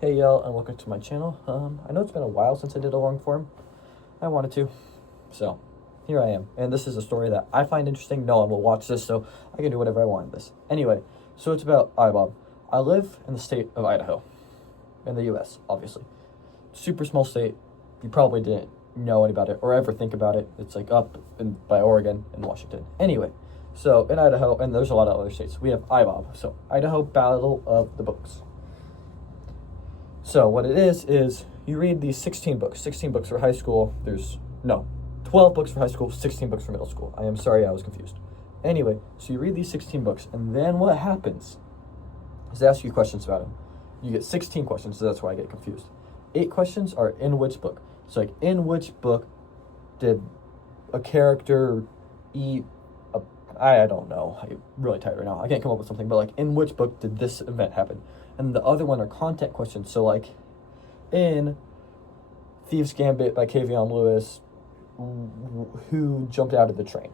Hey y'all, and welcome to my channel. I know it's been a while since I did a long form. I wanted to, so here I am. And this is a story that I find interesting. No one will watch this, so I can do whatever I want in this. Anyway, so it's about IBOB. I live in the state of Idaho, in the US, obviously. Super small state. You probably didn't know any about it or ever think about it. It's like up by Oregon and Washington. Anyway, so in Idaho, and there's a lot of other states, we have IBOB. So Idaho Battle of the Books. So what it is you read these 16 books. 16 books for high school. 12 books for high school, 16 books for middle school. I am sorry, I was confused. Anyway, so you read these 16 books, and then what happens is they ask you questions about them. You get 16 questions, so that's why I get confused. 8 questions are in which book. So like, in which book did a character eat a... I don't know. I'm really tired right now. I can't come up with something, but like, in which book did this event happen? And the other one are content questions. So like, in Thieves Gambit by Kavion Lewis, who jumped out of the train?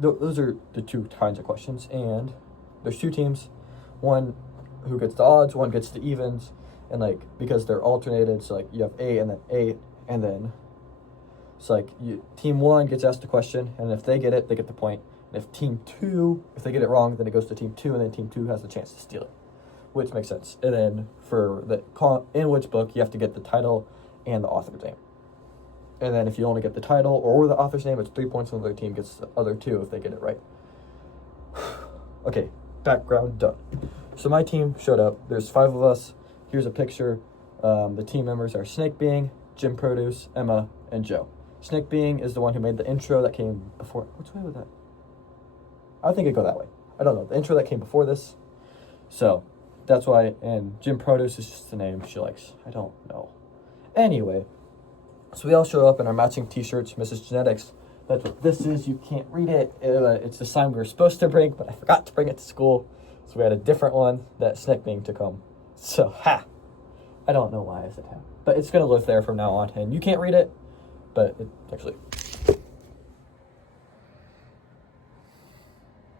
Those are the 2 kinds of questions. And there's 2 teams. One who gets the odds, one gets the evens. And like, because they're alternated, so like you have A and then A, and then so like team 1 gets asked a question, and if they get it, they get the point. And if team 2, if they get it wrong, then it goes to team 2, and then team 2 has the chance to steal it. Which makes sense. And then for in which book, you have to get the title and the author's name. And then if you only get the title or the author's name, it's 3 points, and the other team gets the other 2 if they get it right. Okay, background done. So my team showed up. There's 5 of us. Here's a picture. The team members are Snake Being, Jim Produce, Emma, and Joe. Snake Being is the one who made the intro that came before. Which way was that? I think it'd go that way. I don't know. The intro that came before this. So that's why, and Jim Produce is just the name she likes. I don't know. Anyway, so we all show up in our matching t-shirts, Mrs. Genetics. That's what this is. You can't read it. It's the sign we were supposed to bring, but I forgot to bring it to school. So we had a different one that Snake Being took home. So, I don't know why I said ha. But it's going to live there from now on. And you can't read it, but it actually...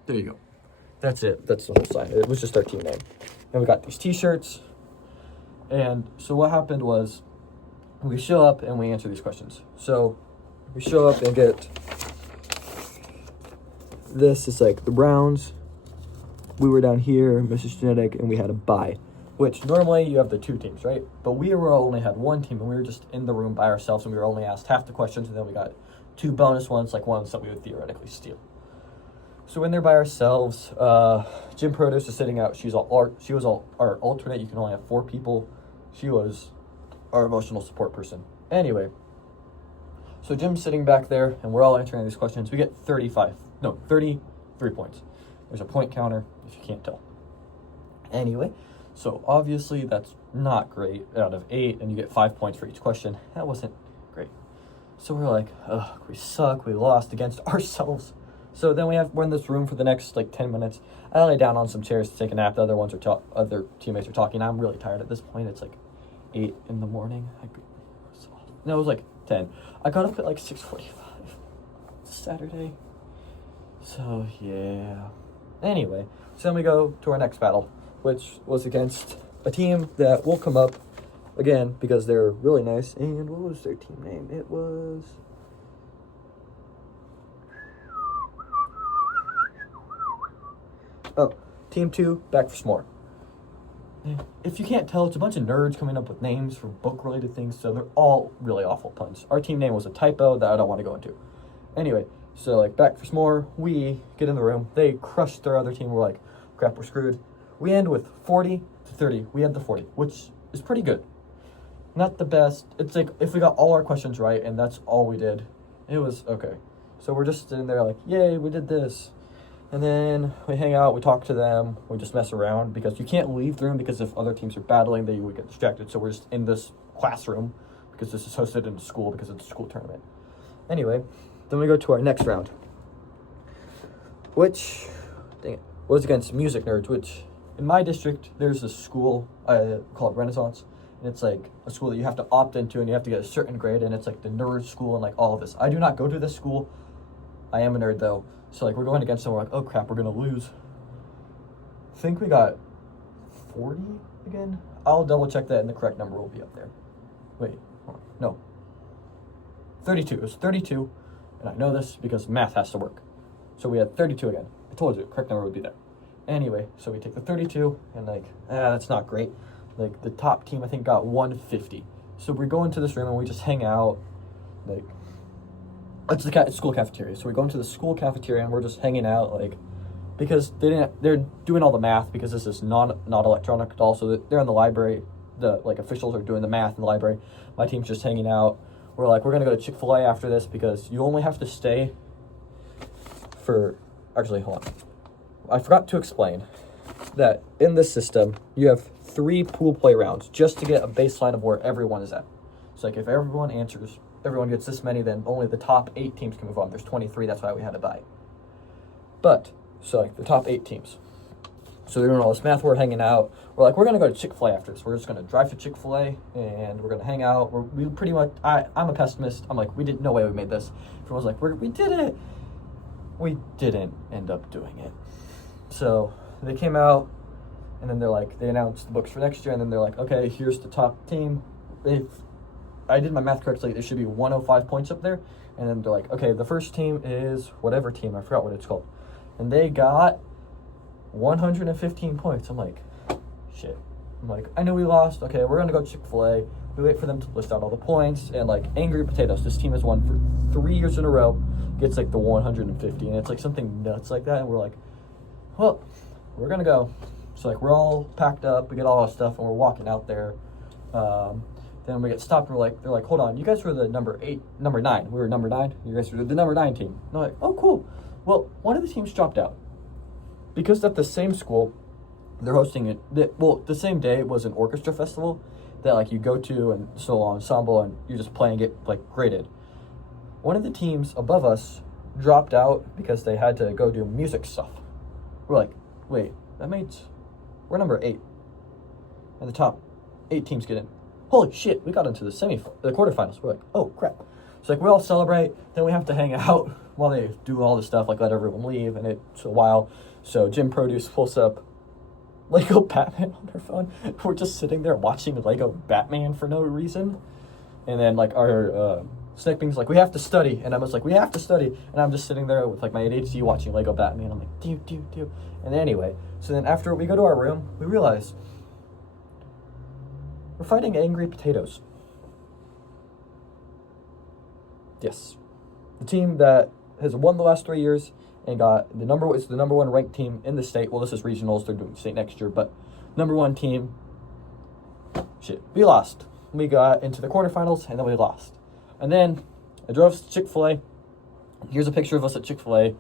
There you go. That's it. That's the whole sign. It was just our team name. And we got these t-shirts. And so what happened was we show up and we answer these questions. So we show up and get... This is like the Browns. We were down here, Mrs. Genetic, and we had a bye. Which normally you have the 2 teams, right? But we only had 1 team, and we were just in the room by ourselves, and we were only asked half the questions, and then we got 2 bonus ones, like ones that we would theoretically steal. So when they're by ourselves, Jim Produce is sitting out. She was our alternate. You can only have 4 people. She was our emotional support person. Anyway, so Jim's sitting back there, and we're all answering these questions. We get 33 points. There's a point counter, if you can't tell. Anyway, so obviously that's not great out of 8, and you get 5 points for each question. That wasn't great. So we're like, ugh, we suck. We lost against ourselves. So then we're in this room for the next 10 minutes. I lay down on some chairs to take a nap. The other teammates are talking. I'm really tired at this point. It's 8 in the morning. No, it was 10. I got up at 6:45. It's Saturday. So yeah. Anyway, so then we go to our next battle, which was against a team that will come up again because they're really nice. And what was their team name? It was... Oh, Team 2, Back for S'more. If you can't tell, it's a bunch of nerds coming up with names for book-related things, so they're all really awful puns. Our team name was a typo that I don't want to go into. Anyway, so Back for S'more, we get in the room. They crushed their other team. We're like, crap, we're screwed. We end with 40-30. We had the 40, which is pretty good. Not the best. It's if we got all our questions right and that's all we did, it was okay. So we're just sitting there yay, we did this. And then we hang out, we talk to them, we just mess around because you can't leave the room because if other teams are battling, they would get distracted. So we're just in this classroom because this is hosted in school because it's a school tournament. Anyway, then we go to our next round, which, was against music nerds, which in my district, there's a school called Renaissance. And it's a school that you have to opt into and you have to get a certain grade. And it's the nerd school and all of this. I do not go to this school. I am a nerd though. So we're going against them, we're oh crap, we're gonna lose. I think we got 40 again? I'll double check that and the correct number will be up there. Wait, hold on. No. 32. It was 32, and I know this because math has to work. So we had 32 again. I told you, the correct number would be there. Anyway, so we take the 32, and like, that's not great. Like, the top team, I think, got 150. So we go into this room, and we just hang out. Like, it's the school cafeteria. So we go into the school cafeteria, and we're just hanging out, like, because they're doing all the math, because this is not electronic at all. So they're in the library. The, like, officials are doing the math in the library. My team's just hanging out. We're like, we're going to go to Chick-fil-A after this, because you only have to stay for, actually, hold on. I forgot to explain that in this system, you have 3 pool play rounds just to get a baseline of where everyone is at. So, like, if everyone answers, everyone gets this many, then only the top 8 teams can move on. There's 23, that's why we had to buy. But, so, like, the top 8 teams. So they're doing all this math, we're hanging out. We're like, we're going to go to Chick-fil-A after this. We're just going to drive to Chick-fil-A, and we're going to hang out. We pretty much, I'm a pessimist. I'm like, we didn't, no way we made this. Everyone's like, we did it. We didn't end up doing it. So they came out, and then they're like, they announced the books for next year, and then they're like, okay, here's the top team. If I did my math correctly, there should be 105 points up there. And then they're like, okay, the first team is whatever team, I forgot what it's called. And they got 115 points. I'm like, shit. I'm like, I know we lost. Okay, we're gonna go to Chick-fil-A. We wait for them to list out all the points, and like Angry Potatoes, this team has won for 3 years in a row, gets like the 150, and it's like something nuts like that. And we're like, well, we're gonna go. So like we're all packed up, we get all our stuff, and we're walking out there. Then we get stopped, and they're like, hold on, you guys were the number 9. We were number 9. You guys were the number 9 team. And I'm like, oh cool. Well, one of the teams dropped out. Because at the same school, they're hosting it. The same day was an orchestra festival that like you go to and solo ensemble, and you just play and get like graded. One of the teams above us dropped out because they had to go do music stuff. We're like, wait, we're number 8, and the top 8 teams get in. Holy shit, we got into the quarterfinals. We're like, oh crap. So like we all celebrate, then we have to hang out while they do all this stuff, like let everyone leave, and it's a while. So Jim Produce pulls up Lego Batman on their phone. We're just sitting there watching Lego Batman for no reason. And then like our Snack Bean's like, we have to study. And I was like, we have to study. And I'm just sitting there with like my ADHD watching Lego Batman. I'm like, do. And anyway, so then after we go to our room, we realize we're fighting Angry Potatoes. Yes. The team that has won the last 3 years and got it's the number 1 ranked team in the state. Well, this is regionals, they're doing state next year, but number 1 team, we lost. We got into the quarterfinals, and then we lost. And then I drove to Chick-fil-A. Here's a picture of us at Chick-fil-A,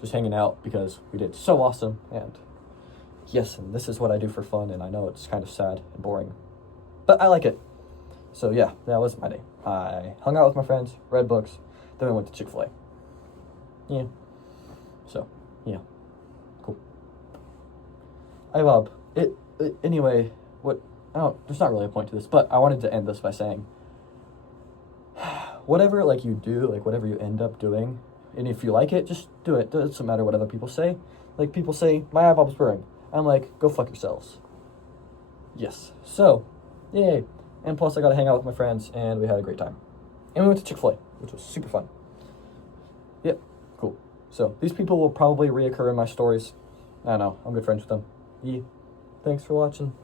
just hanging out, because we did so awesome. And yes, and this is what I do for fun, and I know it's kind of sad and boring, but I like it. So yeah, that was my day. I hung out with my friends, read books, then we went to Chick-fil-A. Yeah. So, yeah. Cool. IBOB. Anyway, there's not really a point to this, but I wanted to end this by saying, whatever, like, you do, like, whatever you end up doing, and if you like it, just do it. It doesn't matter what other people say. Like, people say, my IBOB's burning. I'm like, go fuck yourselves. Yes. So, yay. And plus, I got to hang out with my friends, and we had a great time. And we went to Chick-fil-A, which was super fun. Yep. Cool. So, these people will probably reoccur in my stories. I don't know. I'm good friends with them. Yeah. Thanks for watching.